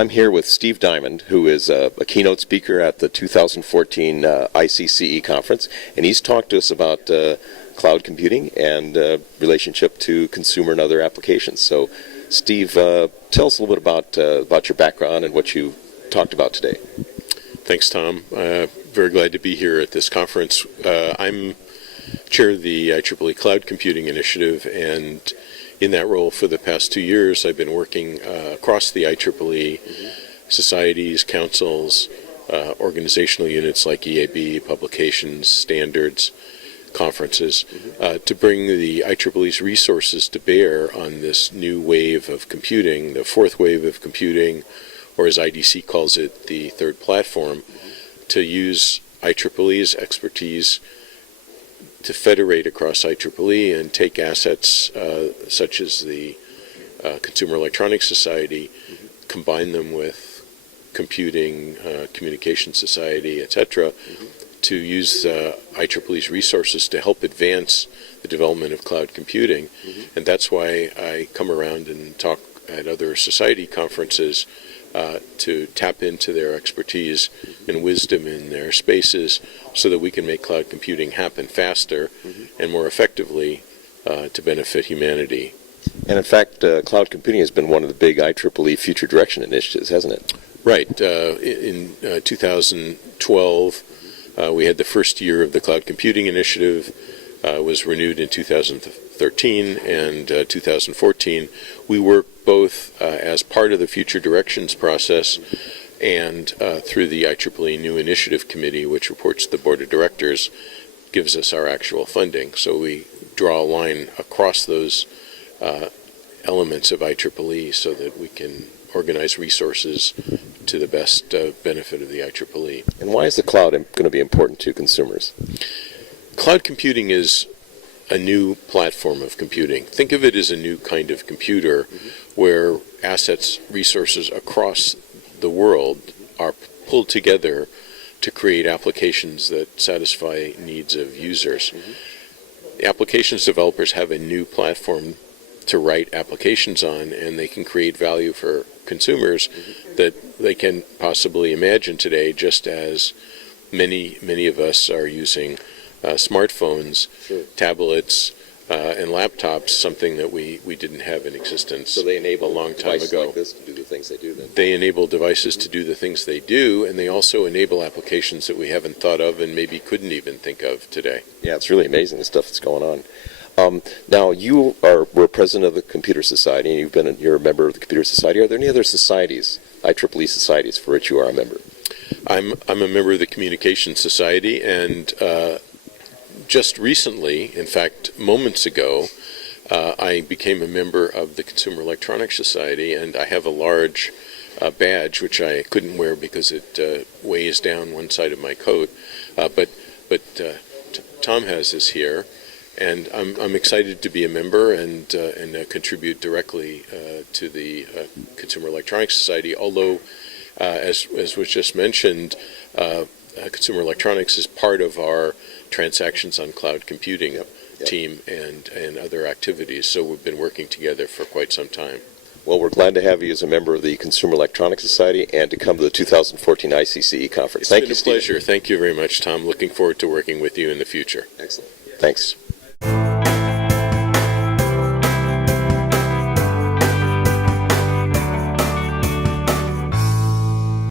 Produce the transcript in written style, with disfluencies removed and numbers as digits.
I'm here with Steve Diamond, who is a keynote speaker at the 2014 ICCE conference, and he's talked to us about cloud computing and relationship to consumer and other applications. So, Steve, tell us a little bit about your background and what you talked about today. Thanks, Tom. Very glad to be here at this conference. I'm chair of the IEEE Cloud Computing Initiative, and in that role for the past 2 years, I've been working across the IEEE societies, councils, organizational units like EAB, publications, standards, conferences, to bring the IEEE's resources to bear on this new wave of computing, the fourth wave of computing, or as IDC calls it, the third platform, to use IEEE's expertise to federate across IEEE and take assets such as the Consumer Electronics Society, combine them with computing, communication society, etc., to use IEEE's resources to help advance the development of cloud computing. And that's why I come around and talk at other society conferences to tap into their expertise and wisdom in their spaces so that we can make cloud computing happen faster and more effectively to benefit humanity. And in fact, cloud computing has been one of the big IEEE future direction initiatives, hasn't it? Right. In 2012, we had the first year of the Cloud Computing Initiative. Was renewed in 2013 and 2014. We work both as part of the Future Directions process and through the IEEE New Initiative Committee, which reports to the Board of Directors, gives us our actual funding. So we draw a line across those elements of IEEE so that we can organize resources to the best benefit of the IEEE. And why is the cloud going to be important to consumers? Cloud computing is a new platform of computing. Think of it as a new kind of computer where assets, resources across the world are pulled together to create applications that satisfy needs of users. The applications developers have a new platform to write applications on, and they can create value for consumers that they can possibly imagine today, just as many of us are using smartphones, tablets, and laptops, something that we didn't have in existence so they enable a long time ago. Like this to do the things they do then. They enable devices to do the things they do, and they also enable applications that we haven't thought of and maybe couldn't even think of today. Yeah, it's really amazing the stuff that's going on. Now, were president of the Computer Society, and you're a member of the Computer Society. Are there any other societies, IEEE societies, for which you are a member? I'm a member of the Communication Society, and just recently, in fact, moments ago, I became a member of the Consumer Electronics Society, and I have a large badge, which I couldn't wear because it weighs down one side of my coat. But Tom has this here, and I'm excited to be a member and contribute directly to the Consumer Electronics Society. Although, as was just mentioned, Consumer Electronics is part of our transactions on cloud computing team and other activities, so we've been working together for quite some time. Well, we're glad to have you as a member of the Consumer Electronics Society and to come to the 2014 ICCE conference. Thank you, Steve. It's been a pleasure. Thank you very much, Tom. Looking forward to working with you in the future. Excellent. Thanks.